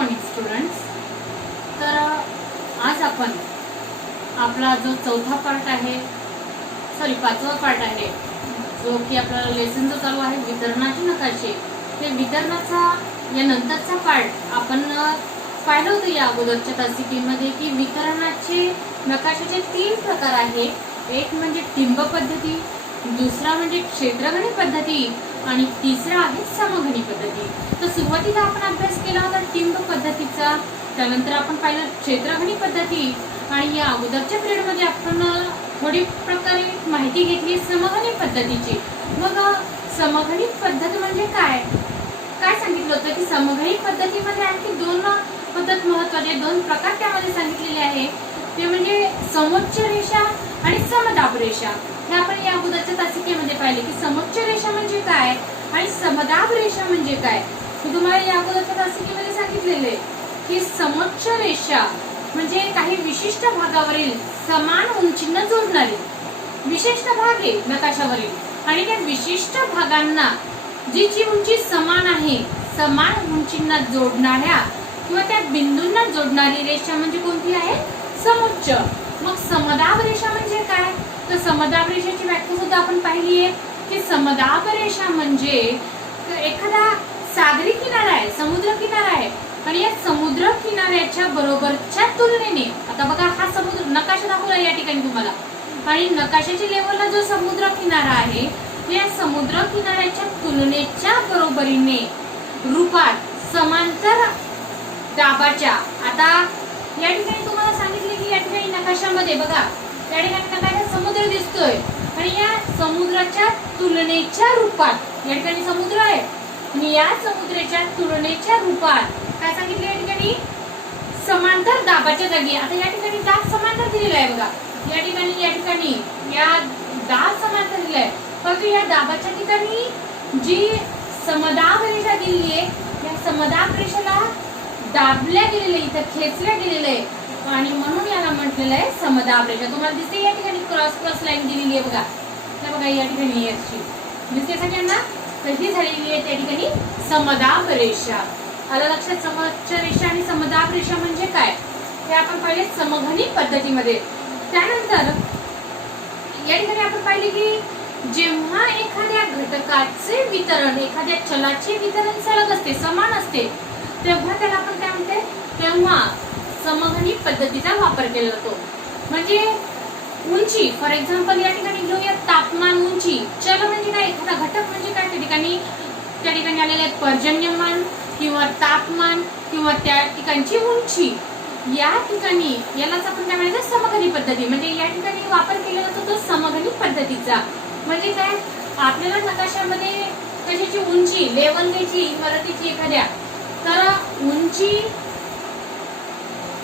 Morning students. तर आज आपण आपला जो चौथा पार्ट आहे, पाचवा पार्ट आहे, जो की आपला लेसन जो चालू आहे वितरणाचे नकाशे, ते वितरणाचा या नंतरचा पार्ट आपण पाहिलं होतं या अगोदरच्या तासिकेमध्ये की वितरणाचे नकाशाचे 3 प्रकार आहे. एक म्हणजे टिंब पद्धती, दुसरा म्हणजे क्षेत्रगणित पद्धती आणि तिसरा आहे समगणित पद्धती. तर सुरुवातीला आपण अभ्यास केला होता टिंब पद्धतीचा, त्यानंतर आपण पाहिलं क्षेत्रगणित पद्धती आणि या अगोदरच्या पिरियडमध्ये आपण थोडी प्रकारे माहिती घेतली समगणित पद्धतीची. मग समगणित पद्धत म्हणजे काय सांगितलं होतं की समगणित पद्धतीमध्ये आणखी 2 पद्धत महत्त्वाचे, 2 प्रकार त्यामध्ये सांगितलेले आहे. ते म्हणजे समोच्च रेषा आणि समदाब रेषा. हे आपण या अगोदरच्या तासिकेमध्ये पाहिले की समोच्च रेषा म्हणजे काय आणि समदाब रेषा म्हणजे काय. मी तुम्हाला या अगोदरच्या तासिकेमध्ये सांगितलेले की समोच्च रेषा म्हणजे काही विशिष्ट भागावरील समान उंचीनं जोडणारी विशिष्ट भाग आहे नकाशावरील आणि त्या विशिष्ट भागांना जीची उंची समान आहे, समान उंचींना जोडणाऱ्या किंवा त्या बिंदूंना जोडणारी रेषा म्हणजे कोणती आहे? समोच्च. मग समदाब रेषा म्हणजे काय? तर समदाब रेषेची व्याख्या सुद्धा आपण पाहिली आहे की समदाब रेषा म्हणजे एखादा सागरी किनारा आहे, समुद्र किनारा आहे आणि या समुद्र किनाऱ्याच्या बरोबरच्या तुलनेने, आता बघा हा समुद्र नकाशा दाखवला या ठिकाणी तुम्हाला, आणि नकाशाच्या लेवलला जो समुद्र किनारा आहे या समुद्र किनाऱ्याच्या तुलनेच्या बरोबरीने रूपात समांतर दाबाच्या, आता या ठिकाणी तुम्हाला सांगितले की या ठिकाणी नकाशामध्ये बघा, या ठिकाणी नकाशात समुद्र दिसतोय आणि या समुद्राच्या तुलनेच्या रूपात या ठिकाणी समुद्र आहे आणि या समुद्राच्या तुलनेच्या रूपात काय सांगितले या ठिकाणी? समांतर दाबाच्या जागी. आता या ठिकाणी दाब समांतर दिलेला आहे बघा, या ठिकाणी या दाब समांतर दिलाय, परंतु या दाबाच्या ठिकाणी जी समदाब रेषा दिली आहे या समदाब रेषेला दाबल्या गेलेले, इथं खेचल्या गेलेले आहे आणि म्हणून याला म्हटलेलं आहे समदाब रेषा. तुम्हाला दिसते या ठिकाणी क्रॉस लाईन दिलेली आहे बघा, तर बघा या ठिकाणी याची दिसते सगळ्यांना, तर ही झालेली आहे त्या ठिकाणी समदाब रेषा. आलं लक्षात? समोच्च रेषा आणि समदाब रेषा म्हणजे काय हे आपण पाहिले समगणित पद्धतीमध्ये. त्यानंतर या ठिकाणी आपण पाहिले की जेव्हा एखाद्या घटकाचे वितरण, एखाद्या चलाचे वितरण सलग असते, समान असते, तेव्हा त्याला आपण काय म्हणते? तेव्हा समगणित पद्धतीचा वापर केला जातो. म्हणजे उंची, फॉर एक्झाम्पल या ठिकाणी घेऊया तापमान उंची. चल म्हणजे काय? एखादा घटक म्हणजे काय? त्या ठिकाणी आलेले आहेत पर्जन्यमान किंवा तापमान किंवा त्या ठिकाणची उंची. या ठिकाणी यालाच आपण काय म्हणायचं? समगणित पद्धती. म्हणजे या ठिकाणी वापर केला जातो तो समगणित पद्धतीचा. म्हणजे काय? आपल्याला नकाशामध्ये कशाची उंची, लेवल घ्यायची इमारतीची एखाद्या, तर उंची,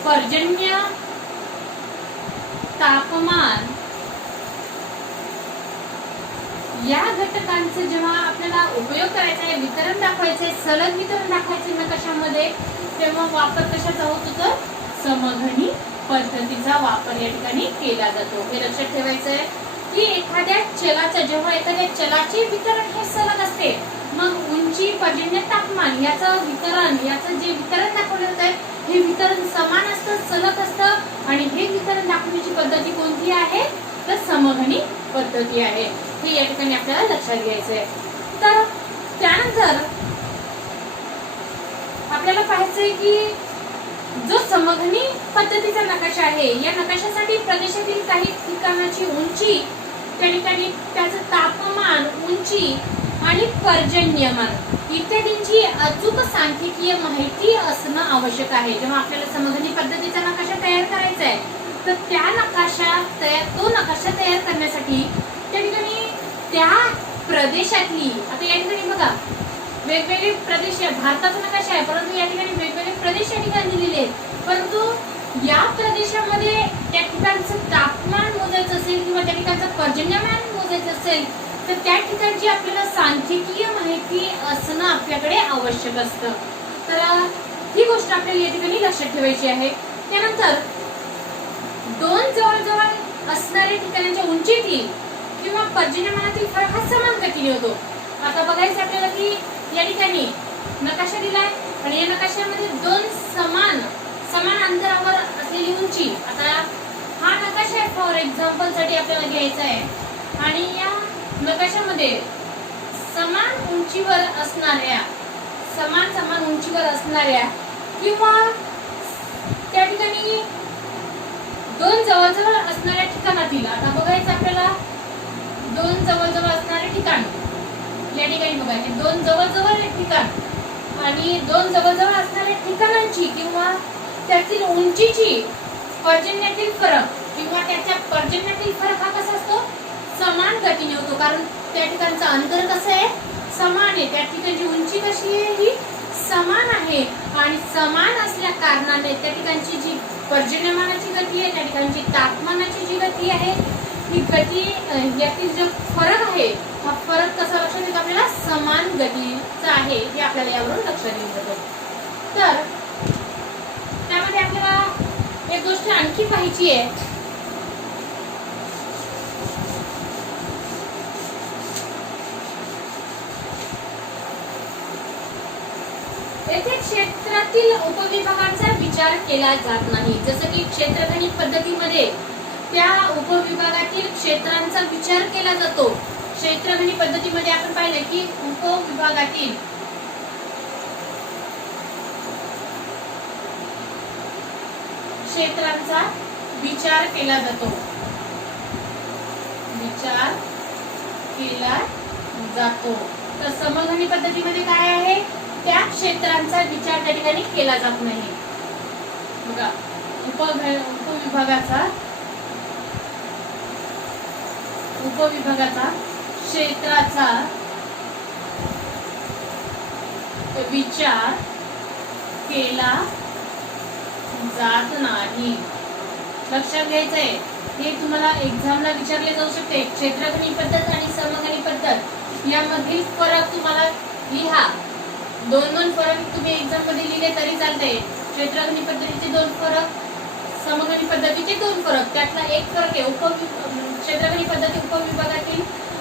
पर्जन्य, तापमान या घटकांचे जेव्हा आपल्याला उपयोग करायचा आहे, वितरण दाखवायचं आहे, सलग वितरण दाखवायचं नकाशामध्ये, तेव्हा वापर कशाचा होतो? तर समगणित पद्धतीचा वापर या ठिकाणी केला जातो. हे लक्षात ठेवायचं आहे की एखाद्या चलाचं, जेव्हा एखाद्या चलाचे वितरण हे सलग असते, मग उंची, पर्जन्य, तापमान याचं जे वितरण दाखवलं जात आहे हे वितरण समान असतं, सलग असतं आणि हे वितरण दाखवण्याची पद्धती कोणती आहे? तर समगणित पद्धती आहे. हे या ठिकाणी आपल्याला लक्षात घ्यायचं आहे. तर त्यानंतर आपल्याला पाहायचंय की जो समगणित पद्धतीचा नकाशा आहे या नकाशासाठी प्रदेशातील काही ठिकाणाची उंची, त्या ठिकाणी त्याचं तापमान, उंची आणि पर्जन्यमान इत्यादींची अचूक सांख्यिकीय माहिती असणं आवश्यक आहे. जेव्हा आपल्याला समगणित पद्धतीचा नकाशा तयार करायचा आहे तर तो नकाशा तयार करण्यासाठी त्या ठिकाणी त्या प्रदेशातली, आता या ठिकाणी बघा वेगवेगळे प्रदेश, भारताचा नकाशा आहे परंतु या ठिकाणी वेगवेगळे प्रदेश या ठिकाणी दिलेले आहेत, परंतु या प्रदेशामध्ये त्या ठिकाणचं तापमान मोजायचं असेल किंवा त्या ठिकाणचं पर्जन्यमान मोजायचं असेल तर त्या ठिकाणची आपल्याला सांख्यिकीय माहिती असणं आपल्याकडे आवश्यक असतं. तर ही गोष्ट आपल्याला या ठिकाणी लक्षात ठेवायची आहे. त्यानंतर 2 जवळजवळ असणाऱ्या ठिकाणांच्या उंचीतील किंवा पर्जन्यमानातील फरक हा समान गतीने होतो. आता बघायचं आपल्याला की या ठिकाणी नकाशा दिलाय आणि या नकाशामध्ये दोन समान अंतरावर असलेली उंची. आता हा नकाशा आहे, फॉर एक्झाम्पल साठी आपल्याला घ्यायचा आहे आणि या नकाशामध्ये समान उंचीवर असणाऱ्या किंवा त्या ठिकाणी दोन जवळजवळ असणाऱ्या ठिकाणातील, आता बघायचं आपल्याला दोन जवळजवळ असणारे ठिकाण. या ठिकाणी बघा हे दोन जवळजवळ ठिकाण आणि दोन जवळजवळ असणाऱ्या ठिकाणांची किंवा त्यातील उंचीची पर्जन्यातील फरक किंवा त्याच्या पर्जन्यातील फरक हा कसा असतो, समान गतीने होतो. कारण त्या ठिकाणचं अंतर कसं आहे, समान आहे. त्या ठिकाणची उंची कशी आहे, ही समान आहे आणि समान असल्या कारणाने त्या ठिकाणची जी पर्जन्यमानाची गती आहे, त्या ठिकाणची तापमानाची जी गती आहे, ही गती यातील जो फरक आहे हा फरक कसा लक्षात येतो आपल्याला, समान गतीचा आहे हे आपल्याला यावरून लक्षात येऊ शकतो. तर त्यामध्ये आपल्याला एक गोष्ट आणखी पाहायची आहे. येथे क्षेत्रातील उपविभागांचा विचार केला जात नाही. जसं की क्षेत्रगणित पद्धतीमध्ये त्या उपविभागातील क्षेत्रांचा विचार केला जातो. क्षेत्रगणित पद्धतीमध्ये आपण पाहिलं की उपविभागातील क्षेत्रांचा विचार केला जातो. तर समगणित पद्धतीमध्ये काय आहे, त्या क्षेत्रांचा विचार त्या ठिकाणी केला जात नाही. बघा उपविभागाचा क्षेत्राचा विचार केला जात नाही. लक्षात घ्यायचंय, हे तुम्हाला एक्झामला विचारले जाऊ शकते. क्षेत्रगणित पद्धत आणि समगणित पद्धत यामधील फरक तुम्हाला लिहा. दोन फरक तुम्ही एक्झाम मध्ये लिहिले तरी चालते. क्षेत्रगणित पद्धतीचे दोन फरक, समगणित पद्धतीचे दोन फरक. त्यातला एक फरक आहे, क्षेत्रगणित पद्धती उपविभागातील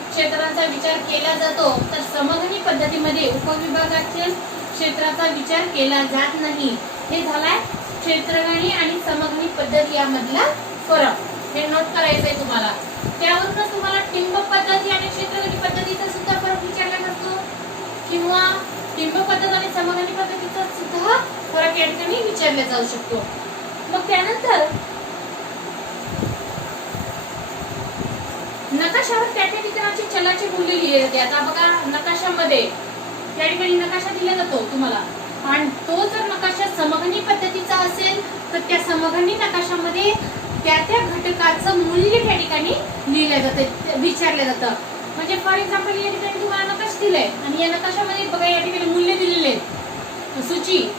क्षेत्रांचा विचार केला जातो, तर समगणित पद्धतीमध्ये उपविभागातील क्षेत्राचा विचार केला जात नाही. हे झालाय क्षेत्रगणित आणि समगणित पद्धत यामधला फरक. हे नोट करायचंय तुम्हाला. त्यावरून तुम्हाला टिंब पद्धती आणि क्षेत्रगणित पद्धतीचा सुद्धा फरक विचारला जातो किंवा टिंब पद्धत आणि समगणित पद्धतीचा सुद्धा फरक या ठिकाणी विचारला जाऊ शकतो. मग त्यानंतर नकाशावर त्या ठिकाणची चलाची मूल्य लिहिली जाते. आता बघा नकाशामध्ये त्या ठिकाणी नकाशा दिला जातो तुम्हाला आणि तो जर नकाशा समगणित पद्धतीचा असेल तर त्या समगणित नकाशामध्ये त्या घटकाचं मूल्य त्या ठिकाणी लिहिलं जातं, विचारलं जातं. म्हणजे फॉर एक्झाम्पल या ठिकाणी तुम्हाला नकाशा दिलाय आणि या नकाशामध्ये बघा या ठिकाणी मूल्य दिलेले आहेत.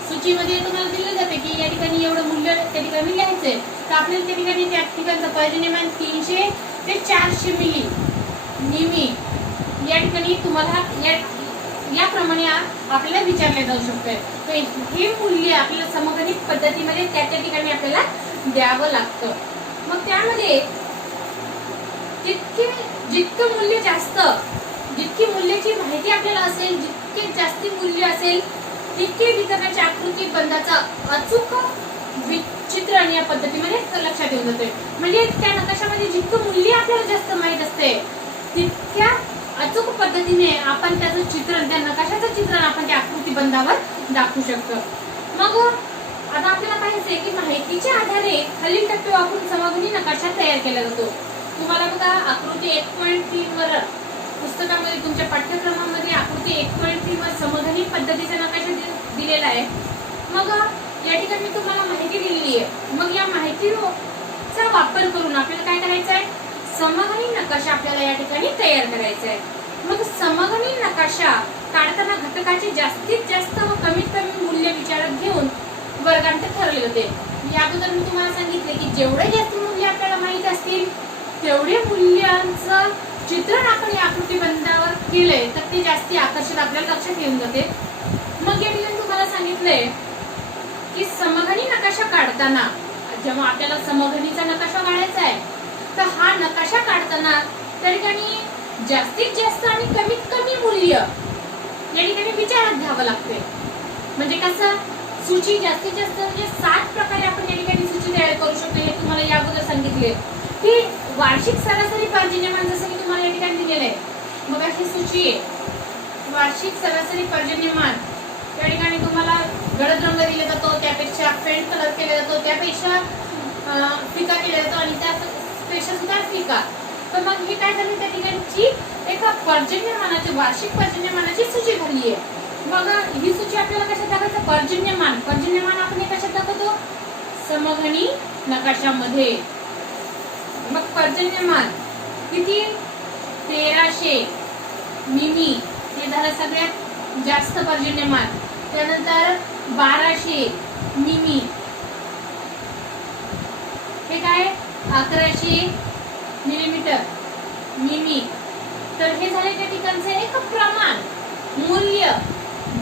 सूचीमध्ये तुम्हाला दिलं जाते की या ठिकाणी एवढं मूल्य त्या ठिकाणी लिहायचंय. तर आपल्याला त्या ठिकाणी त्या ठिकाणचं पर्जन्यमान 300 ते 400 मिमी या ठिकाणी तुम्हाला याप्रमाणे आपल्याला विचारले जाऊ शकते. हे मूल्य आपल्याला समगणित पद्धतीमध्ये त्या ठिकाणी आपल्याला द्यावं लागतं. मग त्यामध्ये जितकं मूल्य जास्त, जितकी मूल्याची माहिती आपल्याला असेल, जितके जास्ती मूल्य असेल तितके वितरणाच्या आकृती बंधाचा अचूक चित्रण या पद्धतीमध्ये लक्षात येऊन जाते. म्हणजे त्या नकाशामध्ये जितकं मूल्य आपल्याला जास्त माहित असते तितक्या अचूक पद्धतीने आपण त्याचं चित्रण, त्या नकाशाचं चित्रण आपण त्या आकृती बंधावर दाखवू शकतो. मग आता आपल्याला पाहायचंय की माहितीच्या आधारे खालील टप्पे वापरून समगणित नकाशा तयार केला जातो. तुम्हाला बघा आकृती 1.3 वर पुस्तकामध्ये तुमच्या पाठ्यक्रमामध्ये आकृती 1.3 वर समगणित पद्धतीचा नकाशा दिलेला आहे. मग या ठिकाणी तुम्हाला माहिती दिलेली आहे. मग या माहितीचा वापर करून आपल्याला काय करायचं आहे, समगणित नकाशा आपल्याला या ठिकाणी तयार करायचा आहे. मग समगणित नकाशा काढताना घटकाचे जास्तीत जास्त व कमीत कमी मूल्य विचारात घेऊन वर्गांतर ठरवले होते. या अगोदर मी तुम्हाला सांगितले की जेवढे जास्त मूल्य आपल्याला माहित असतील तेवढे मूल्यांचं चित्रण आपण या आकृती बंधावर केलंय तर ते जास्ती आकर्षक आपल्याला लक्षात येऊन जाते. मग या ठिकाणी तुम्हाला सांगितलंय की समगणित नकाशा काढताना जेव्हा आपल्याला समगणितचा नकाशा काढायचा आहे तर हा नकाशा काढताना त्या ठिकाणी जास्तीत जास्त आणि कमीत कमी मूल्य या ठिकाणी विचारात घ्यावं लागते. म्हणजे कसं सूची जास्तीत जास्त म्हणजे 7 प्रकारे आपण या ठिकाणी सूची तयार करू शकतो. हे तुम्हाला या अगोदर सांगितले की वार्षिक सरासरी पर्जन्यमान जसं की तुम्हाला या ठिकाणी दिलेलं आहे. मग अशी सूची आहे वार्षिक सरासरी पर्जन्यमान. या ठिकाणी तुम्हाला गडद रंग दिला जातो, त्यापेक्षा फेंट कलर केला जातो, त्यापेक्षा फिका केला जातो आणि त्यापेक्षा सुद्धा फिका. तर मग हे काय झालं त्या ठिकाणची एका पर्जन्यमानाची वार्षिक पर्जन्यमानाची सूची झाली आहे. मग ही सूची आपल्याला कशात दाखवायचं? पर्जन्यमान. पर्जन्यमान आपण हे कशात दाखवतो? समघनी नकाशामध्ये. मग पर्जन्यमान किती? 1300 मिमी हे झालं सगळ्यात जास्त पर्जन्यमान. त्यानंतर 1200 मिमी हे काय? 1100 मिलीमीटर मिमी. तर हे झाले त्या ठिकाणचे एक प्रमाण मूल्य,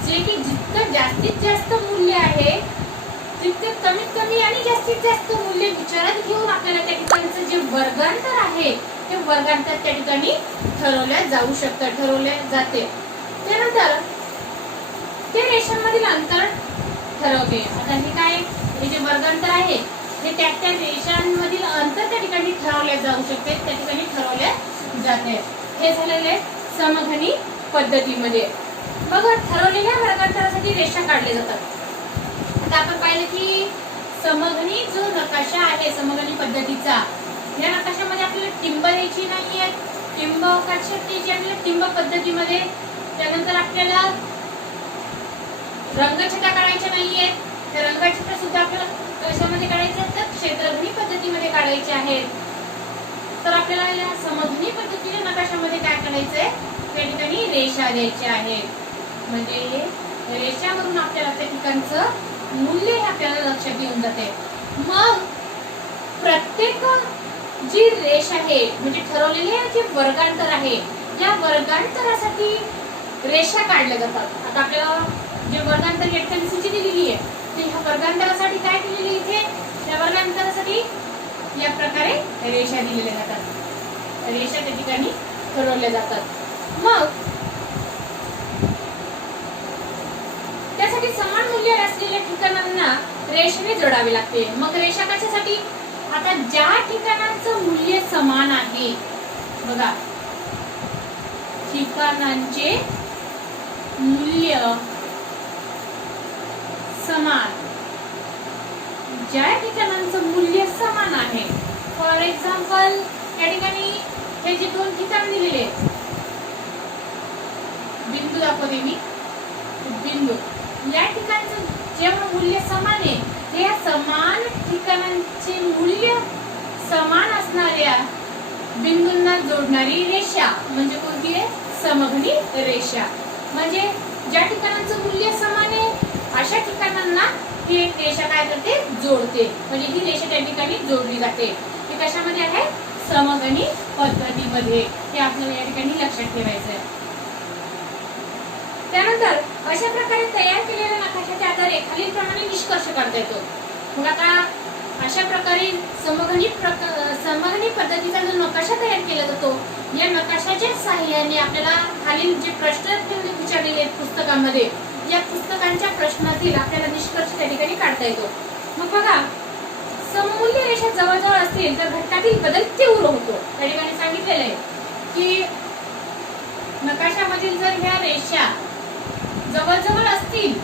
जे की जितकं जास्तीत जास्त मूल्य आहे तितके कमीत कमी आणि जास्तीत जास्त मूल्य विचारात घेऊन आपल्याला त्या ठिकाणचं जे वर्गांतर आहे ते वर्गांतर त्या ठिकाणी ठरवल्या जाऊ शकतं, ठरवले जाते. त्यानंतर ते रेषांमधील अंतर ठरवते. आता हे काय? हे जे वर्गांतर आहे हे त्या रेषांमधील अंतर त्या ठिकाणी ठरवले जाऊ शकते, त्या ठिकाणी ठरवले जाते. हे झालेले समघनी पद्धतीमध्ये. मग ठरवलेल्या वर्गांतरासाठी रेषा काढल्या जातात. आता आपण पाहिलं की समघनी जो नकाशा आहे समघनी पद्धतीचा, या नकाशामध्ये आपल्याला टिंब द्यायची नाहीये, टिंब कशात द्यायची आपल्याला? टिंब पद्धतीमध्ये. त्यानंतर आपल्याला रंगछटा काढायच्या नाहीये, त्या रंगछटा सुद्धा आपल्याला कशामध्ये काढायचे असतात? क्षेत्रघनी पद्धतीमध्ये काढायचे आहेत. तर आपल्याला या समघनी पद्धतीच्या नकाशामध्ये काय काढायचंय? त्या ठिकाणी रेषा द्यायच्या आहेत. म्हणजे रेषावरून आपल्याला त्या ठिकाणचं मूल्य हे आपल्याला लक्षात येऊन जाते. मग प्रत्येक जी रेष आहे म्हणजे ठरवलेले जे वर्गांतर आहे या वर्गांतरासाठी रेषा काढल्या जातात. आता आपल्याला जे वर्गांतर या ठिकाणी सूची दिलेली आहे ते ह्या वर्गांतरासाठी काय दिलेली इथे? त्या वर्गांतरासाठी या प्रकारे रेषा दिलेल्या जातात. रेषा त्या ठिकाणी ठरवल्या जातात. मग त्यासाठी समान मूल्य असलेल्या ठिकाणांना रेषेने जोडावे लागते. मग रेषा कशासाठी? आता ज्या ठिकाणांचं मूल्य समान आहे, बघा ठिकाणांचे मूल्य समान, ज्या ठिकाणांचं मूल्य समान आहे. फॉर एक्झाम्पल या ठिकाणी हे जे 2 ठिकाण दिलेले बिंदू दाखवते मी, बिंदू या ठिकाणचं जेव्हा मूल्य समान आहे ते या समान ठिकाणांचे मूल्य समान असणाऱ्या बिंदूंना जोडणारी रेषा म्हणजे कोणती आहे? समघनी रेषा. म्हणजे ज्या ठिकाणांचं मूल्य समान आहे अशा ठिकाणांना ही एक रेषा काय करते? जोडते. म्हणजे ही रेषा त्या ठिकाणी जोडली जाते. हे कशामध्ये आहे? समघनी पद्धतीमध्ये. हे आपल्याला या ठिकाणी लक्षात ठेवायचं आहे. त्यानंतर अशा प्रकारे तयार केलेल्या नकाशाच्या आधारे खालीलप्रमाणे निष्कर्ष काढता येतो. मग आता अशा प्रकारे समघनी पद्धतीचा जो नकाशा तयार केला जातो या नकाशाच्या सहाय्याने आपल्याला खालील जे प्रश्न विचारलेले आहेत पुस्तकामध्ये या पुस्तकांच्या प्रश्नातील आपल्याला निष्कर्ष त्या ठिकाणी काढता येतो. मग बघा सममूल्य रेषा जवळजवळ असतील तर घटकातील बदल तीव्र होतो. त्या ठिकाणी सांगितलेलं आहे की नकाशामधील जर ह्या रेषा जवळजवळ असतील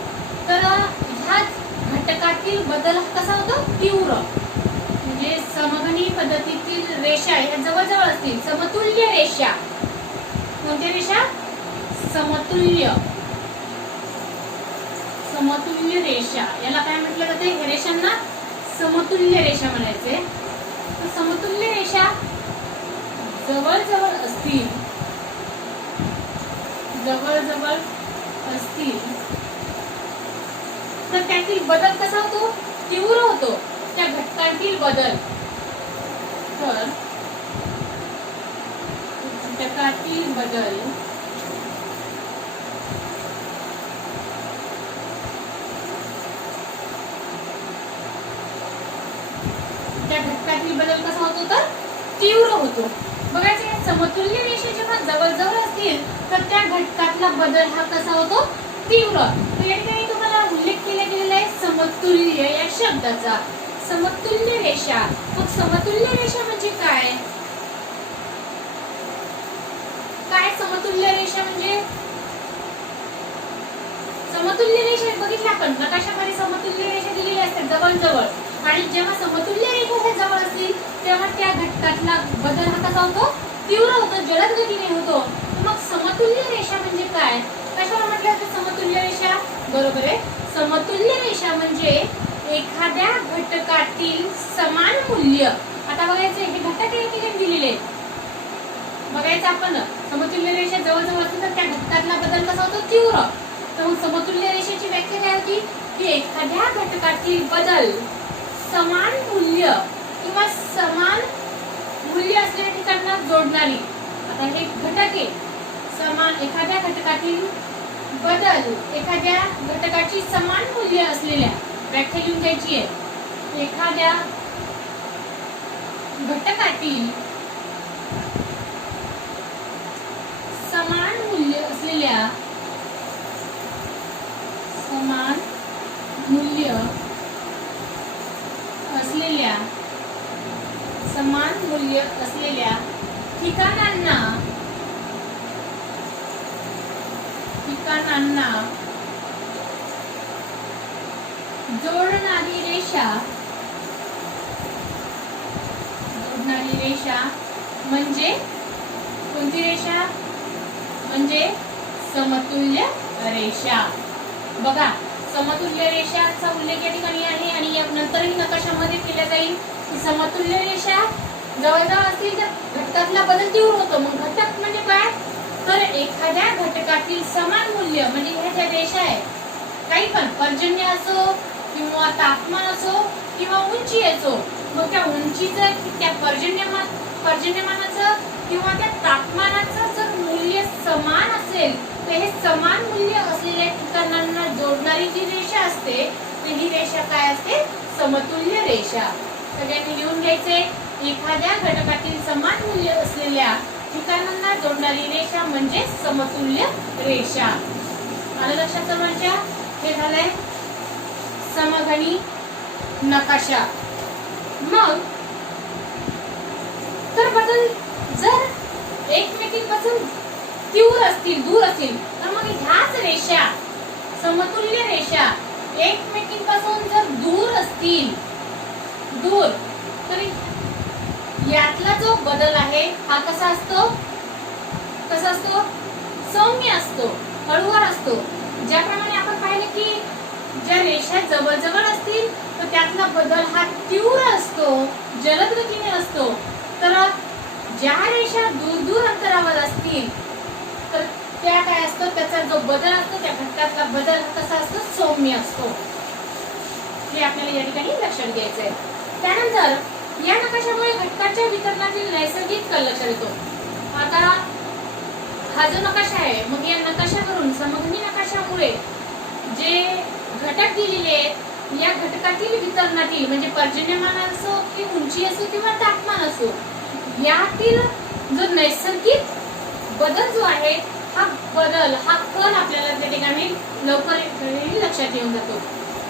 तर ह्या घटकातील बदल कसा होतो? तीव्र. म्हणजे समघनी पद्धतीतील रेषा ह्या जवळजवळ असतील, समतुल्य रेषा. कोणत्या रेषा? समतुल्य. समतुल्य रेषा याला काय म्हटलं जाते? ह्या रेषांना समतुल्य रेषा म्हणायचे. तर समतुल्य रेषा जवळजवळ असतील, जवळजवळ असतील तर त्यातील बदल कसा होतो? तीव्र होतो. त्या घटकांतील बदल, तर घटकातील बदल त्या घटकातील बदल कसा होतो? तर तीव्र होतो. बघायचे समतुल्य रेषा जेव्हा जवळजवळ असतील तर त्या घटकातला बदल हा कसा होतो, तीव्र. तर या ठिकाणी तुम्हाला उल्लेख केला गेलेला आहे समतुल्य या शब्दाचा. समतुल्य रेषा. मग समतुल्य रेषा म्हणजे काय? काय समतुल्य रेषा म्हणजे? समतुल्य रेषा बघितलं आपण नकाशामध्ये समतुल्य रेषा दिलेली असते जवळजवळ, आणि जेव्हा समतुल्य रेषा जवळ असतील तेव्हा त्या घटकातला बदल हा कसा होतो, तीव्र होतो, जलद गतीने होतो. मग समतुल्य रेषा म्हणजे काय? कशाला म्हटलं जातं समतुल्य रेषा? बरोबर आहे, समतुल्य रेषा म्हणजे एखाद्या घटकातील समान मूल्य. आता बघायचं हे घटक या ठिकाणी दिलेले बघायचं आपण. समतुल्य रेषा जवळजवळ असतील तर त्या घटकातला बदल कसा होतो, तीव्र. तर समतुल्य रेषेची व्याख्या काय होती की एखाद्या घटकातील बदल समान मूल्य किंवा समान मूल्य असलेल्या ठिकाणांना जोडणारी. आता हे घटक आहे समान, एखाद्या घटकातील बदल एखाद्या घटकाची समान मूल्य असलेल्या, व्याख्या लिहून घ्यायची आहे, एखाद्या घटकातील समान मूल्य असलेल्या, समान मूल्य असलेल्या, समान मूल्य असलेल्या ठिकाणांना जोडणारी रेषा म्हणजे कोणती रेषा? म्हणजे समतुल्य रेषा. बघा समतुल्य रेषाचा उल्लेख या ठिकाणी आहे आणि नंतरही नकाशामध्ये केला जाईल. समतुल्य रेषा जवळजवळ असतील तर घटकातला बदल तीव्र होतो. मग घटक म्हणजे काय? तर एखाद्या घटकातील समान मूल्य म्हणजे ह्या ज्या रेषा आहे, काही पण पर्जन्य असो किंवा तापमान असो किंवा उंची असो, मग त्या उंचीचं, त्या पर्जन्यमानाचं किंवा त्या तापमानाचं जर मूल्य समान असेल तर हे समान मूल्य असलेल्या ठिकाणांना जोडणारी जी रेषा असते तर ही रेषा काय असते? समतुल्य रेषा. सगळ्यांनी लिहून घ्यायचे, एखाद्या घटकातील समान मूल्य असलेल्या ठिकाणांना जोडणारी रेषा म्हणजे समतुल्य रेषा. आलं लक्षात सर्वांच्या? हे झालंय समघनी नकाशा. मग तर बदल जर एकमेकींपासून तीव्र असतील, दूर असतील, तर मग ह्याच रेषा, समतुल्य रेषा एकमेकींपासून जर दूर असतील, तर यातला जो बदल आहे हा कसा असतो? सौम्य असतो, हळूवार असतो. ज्याप्रमाणे आपण पाहिले की ज्या रेषा जवळजवळ असतील तर त्यातला बदल हा तीव्र असतो, जलद गतीने असतो. तर ज्या रेषा दूर अंतरावर असतील तर त्या काय असतो, त्याचा जो बदल असतो, त्या घटकातला बदल कसा असतो? सौम्य असतो. हे आपल्याला या ठिकाणी लक्षात घ्यायचं आहे. त्यानंतर या नकाशामुळे घटकाच्या वितरणातील नैसर्गिक कल लक्षात येतो. आता हा जो नकाशा आहे, मग या नकाशावरून, समघनी नकाशामुळे जे घटक दिलेले आहेत, या घटकातील वितरणातील म्हणजे पर्जन्यमान असो की उंची असो किंवा तापमान असो, यातील जो नैसर्गिक बदल जो आहे, हा बदल, हा कल आपल्याला त्या ठिकाणी लवकर लक्षात येऊन जातो.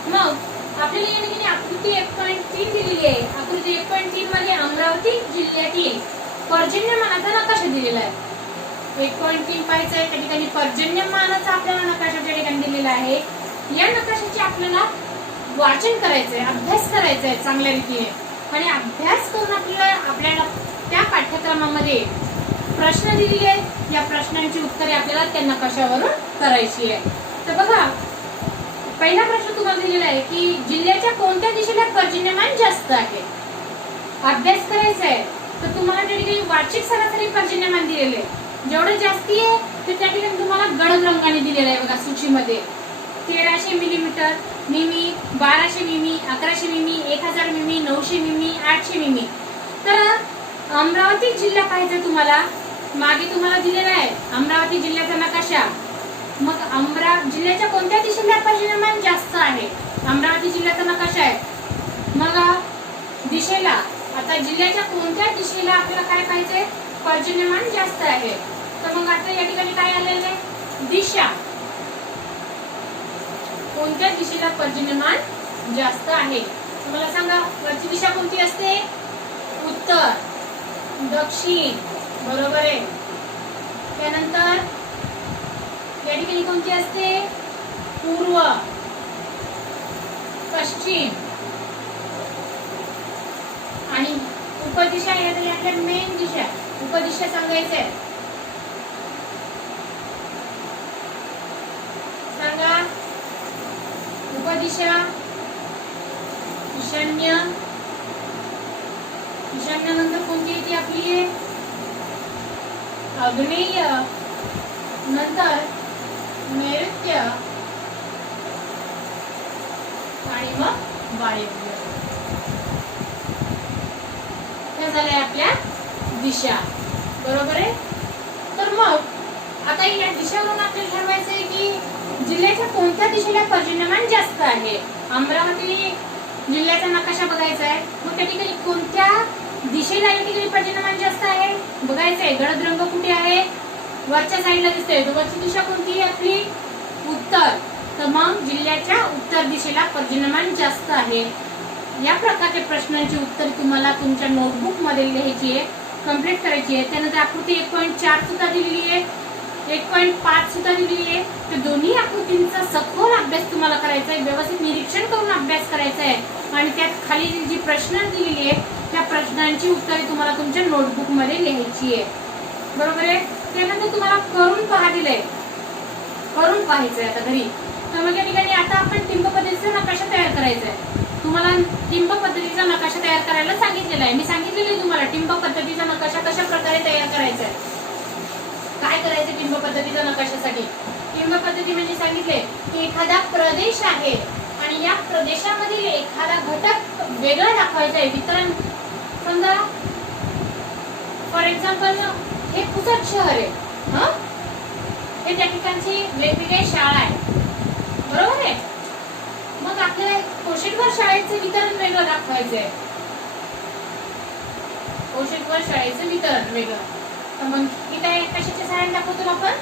मग आपल्याला या ठिकाणी आकृती 1.3 दिलेली आहे. आकृती 1.3 मध्ये अमरावती जिल्ह्यातील पर्जन्यमानाचा नकाशा दिलेला आहे. 1.3 पाहायचं आहे, त्या ठिकाणी पर्जन्यमानाचा आपल्याला नकाशा त्या ठिकाणी दिलेला आहे. या नकाशाचे आपल्याला वाचन करायचंय, अभ्यास करायचा आहे चांगल्या रीतीने, आणि अभ्यास करून आपल्याला त्या पाठ्यक्रमामध्ये प्रश्न दिलेले आहेत. या प्रश्नांची उत्तरे आपल्याला त्या नकाशावरून करायची आहे. तर बघा, पहिला प्रश्न तुम्हाला दिलेला आहे की जिल्ह्याच्या कोणत्या दिशेला पर्जन्यमान जास्त आहे. अभ्यास करायचा आहे तर तुम्हाला त्या ठिकाणी वार्षिक सरासरी पर्जन्यमान दिलेले आहे. जेवढे जास्ती आहे ते त्या ठिकाणी तुम्हाला गडद रंगाने दिलेलं आहे. बघा सूचीमध्ये 1300 मिलीमीटर मिमी, 1200 मिमी, 1100 मिमी, 1000 मिमी, 900 मिमी, 800 मिमी. तर अमरावती जिल्हा पाहिजे तुम्हाला, मागे तुम्हाला दिलेला आहे अमरावती जिल्ह्याचा नकाशा. मग जिल्ह्याच्या कोणत्या दिशेला पर्जन्यमान जास्त आहे? अमरावती जिल्ह्याचा नकाशा आहे. मग दिशेला, आता जिल्ह्याच्या कोणत्या दिशेला आपल्याला काय पाहिजे? पर्जन्यमान जास्त आहे. तर मग आता या ठिकाणी काय आलेलं आहे, दिशा. कोणत्या दिशेला पर्जन्यमान जास्त आहे? तुम्हाला सांगा, वरची दिशा कोणती असते? उत्तर, दक्षिण, बरोबर आहे. त्यानंतर या ठिकाणी कोणती असते? पूर्व, पश्चिम. आणि उपदिशा यातल्या मेन दिशा, उपदिशा सांगायचंय. सांगा, उपदिशा. ईशान्य, ईशान्यानंतर कोणती येते आपली? आग्नेय, नंतर नैऋत्य आणि मग वायव्य. हे झालंय आपल्या दिशा, बरोबर आहे. तर मग आता या दिशेवरून आपल्याला ठरवायचंय की जिल्ह्याच्या कोणत्या दिशेला पर्जन्यमान जास्त आहे. अमरावती जिल्ह्याचा नकाशा बघायचा आहे. मग त्या ठिकाणी कोणत्या दिशेला या ठिकाणी पर्जन्यमान जास्त आहे बघायचंय. गडद रंग कुठे आहे? वरच्या साईडला दिसतोय. तर वरची दिशा कोणती आहे आपली? उत्तर. तर मग जिल्ह्याच्या उत्तर दिशेला पर्जन्यमान जास्त आहे. या प्रकारच्या प्रश्नांची उत्तर तुम्हाला तुमच्या नोटबुक मध्ये लिहायची आहे, कंप्लीट करायची आहे. त्यानंतर आकृती 1.4 सुद्धा दिलेली आहे, 1.5 सुद्धा दिलेली आहे. तर दोन्ही आकृतींचा सखोल अभ्यास तुम्हाला करायचा आहे, व्यवस्थित निरीक्षण करून अभ्यास करायचा आहे. आणि त्यात खाली जी प्रश्न दिलेली आहे त्या प्रश्नांची उत्तरे तुम्हाला तुमच्या नोटबुक मध्ये लिहायची आहे, बरोबर आहे. त्यानंतर तुम्हाला करून पहा दिलंय, करून पाहायचंय आता घरी. तर मग या ठिकाणी आता आपण टिंब पद्धतीचा नकाशा तयार करायचा आहे. तुम्हाला टिंब पद्धतीचा नकाशा तयार करायला सांगितलेला आहे. मी सांगितलेलं आहे तुम्हाला टिंब पद्धतीचा नकाशा कशा प्रकारे तयार करायचा आहे. काय करायचं टिंब पद्धतीच्या नकाशासाठी? टिंब पद्धती म्हणजे सांगितले की एखादा प्रदेश आहे आणि या प्रदेशामधील एखादा घटक वेगळा दाखवायचा आहे. वितरण, समजा फॉर एक्झाम्पल हे पुसद शहर आहे, हे त्या ठिकाणची वेगवेगळ्या शाळा आहे, बरोबर आहे. मग आपल्याला कोशेश्वर शाळेचे वितरण वेगळं दाखवायचं आहे, कोशेश्वर शाळेचं वितरण वेगळं. तर मग इथे कशाच्या सहाय्याने दाखवतो आपण?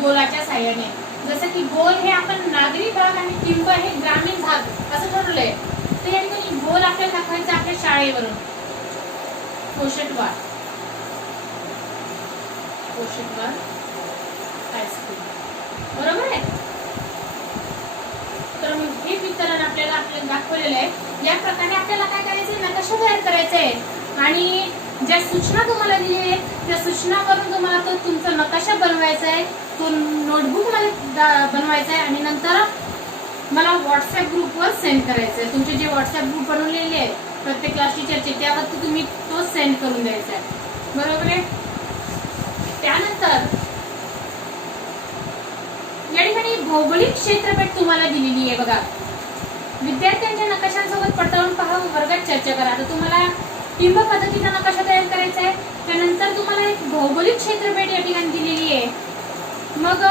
गोलाच्या सहाय्याने. जसं की गोल हे आपण नागरी भाग आणि टिंब हे ग्रामीण भाग असं ठरवलंय. तर या ठिकाणी गोल आपल्याला दाखवायचं आपल्या शाळेवरून, कोशेश्वर, कोशेश्वर हायस्कूल, बरोबर आहे. तर मग हे वितरण आपल्याला दाखवलेलं आहे. या प्रकारे आपल्याला काय करायचंय? नकाशा तयार करायचा आहे. आणि ज्या सूचना तुम्हाला दिली आहेत त्या सूचनावरून तुम्हाला तो तुमचा नकाशा बनवायचा आहे, तो नोटबुक मध्ये बनवायचा आहे आणि नंतर मला व्हॉट्सअप ग्रुपवर सेंड करायचं आहे. तुमचे जे व्हॉट्सअप ग्रुप बनवलेले आहेत प्रत्येक क्लासची चर्चा, त्यावरती तुम्ही तो सेंड करून द्यायचा आहे, बरोबर आहे. त्यानंतर या ठिकाणी भौगोलिक क्षेत्रफळ तुम्हाला दिलेली आहे बघा. विद्यार्थ्यांच्या नकाशांसोबत पडताळून पहा, वर्गात चर्चा करा. आता तुम्हाला टिंब पद्धतीचा नकाशा तयार करायचा आहे. त्यानंतर तुम्हाला एक भौगोलिक क्षेत्रफळ या ठिकाणी दिलेली आहे. मग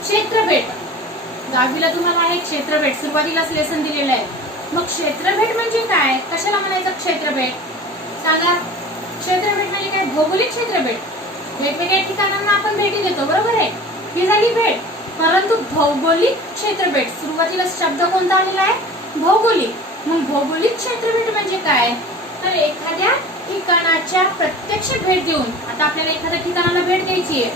क्षेत्रफळ 10वीला तुम्हाला आहे क्षेत्रफळ, सुरुवातीलाच लेसन दिलेलं आहे. मग क्षेत्रफळ म्हणजे काय? कशाला म्हणायचं क्षेत्रफळ? सांगा. क्षेत्रफळ म्हणजे काय? भौगोलिक क्षेत्रफळ. वेगवेगळ्या ठिकाणांना आपण भेटी देतो, बरोबर आहे, ही झाली भेट. परंतु भौगोलिक क्षेत्रफळ, सुरुवातीला शब्द कोणता आलेला आहे? भौगोलिक. मग भौगोलिक क्षेत्रफळ म्हणजे काय? तर एखाद्या ठिकाणाच्या प्रत्यक्ष भेट देऊन, आता आपल्याला एखाद्या ठिकाणाला भेट द्यायची आहे,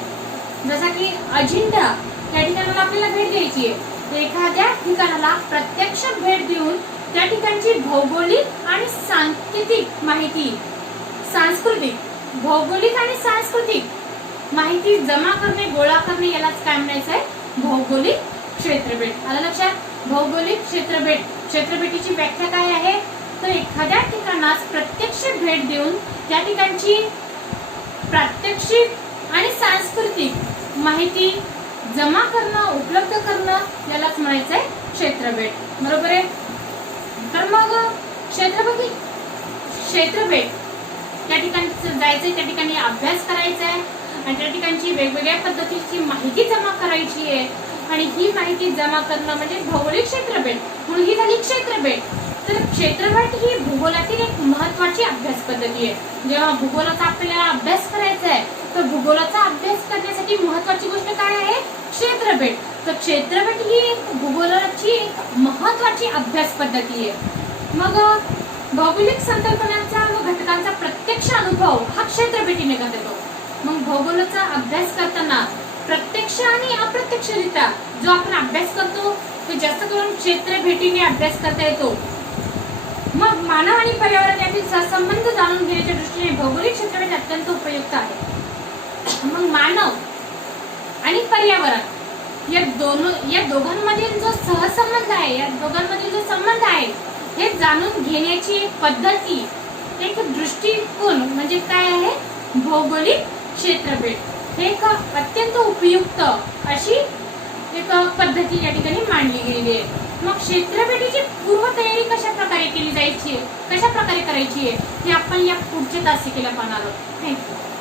जसा की अजिंठा, त्या ठिकाणाला आपल्याला भेट द्यायची आहे. एखाद्या ठिकाणाला प्रत्यक्ष भेट देऊन त्या ठिकाणची भौगोलिक आणि सांस्कृतिक माहिती, सांस्कृतिक, भौगोलिक आणि सांस्कृतिक माहिती जमा करणे, गोळा करणे, यालाच काय म्हणायचं आहे? भौगोलिक क्षेत्रफळ. आलं लक्षात? भौगोलिक क्षेत्रफळ. क्षेत्रफळीची व्याख्या काय आहे? तर एखाद्या ठिकाणास प्रत्यक्ष भेट देऊन त्या ठिकाणची प्रात्यक्षिक आणि सांस्कृतिक माहिती जमा करणं, उपलब्ध करणं, यालाच म्हणायचं आहे क्षेत्रफळ, बरोबर आहे. तर मग क्षेत्रफळ त्या ठिकाणी जायचंय, त्या ठिकाणी अभ्यास करायचा आहे आणि त्या ठिकाणची वेगवेगळ्या पद्धतीची माहिती जमा करायची आहे. आणि ही माहिती जमा करणं म्हणजे भौगोलिक क्षेत्रफळ. म्हणून ही झाली क्षेत्रफळ. तर क्षेत्रफळ ही भूगोलातील एक महत्त्वाची अभ्यास पद्धती आहे. जेव्हा भूगोलाचा आपल्याला अभ्यास करायचा आहे तर भूगोलाचा अभ्यास करण्यासाठी महत्त्वाची गोष्ट काय आहे? क्षेत्रफळ. तर क्षेत्रफळ ही एक भूगोलाची एक महत्त्वाची अभ्यास पद्धती आहे. मग भौगोलिक संकल्पनांचा व घटकांचा प्रत्यक्ष अनुभव हा क्षेत्रफळीने करता येतो. मग भूगोलाचा अभ्यास करताना प्रत्यक्ष आणि अप्रत्यक्षरित्या जो आपण अभ्यास करतो तो जास्त करून क्षेत्रफळीने अभ्यास करता येतो. मग मानव आणि पर्यावरण यातील सहसंबंध जाणून घेण्याच्या दृष्टीने भौगोलिक क्षेत्रफळ अत्यंत उपयुक्त आहे. मग मानव आणि पर्यावरण या दोघांमधील जो सहसंबंध आहे, या दोघांमधील जो संबंध आहे हे जाणून घेण्याची एक पद्धती, एक दृष्टिकोन म्हणजे काय आहे? भौगोलिक क्षेत्रफळ. हे एक अत्यंत उपयुक्त अशी एक पद्धती या ठिकाणी मांडली गेलेली आहे. मग क्षेत्रफळीची पूर्वतयारी कशा प्रकारे केली जायची आहे, कशा प्रकारे करायची आहे हे आपण या पुढच्या तासिकेला पाहणार आहोत. थँक्यू.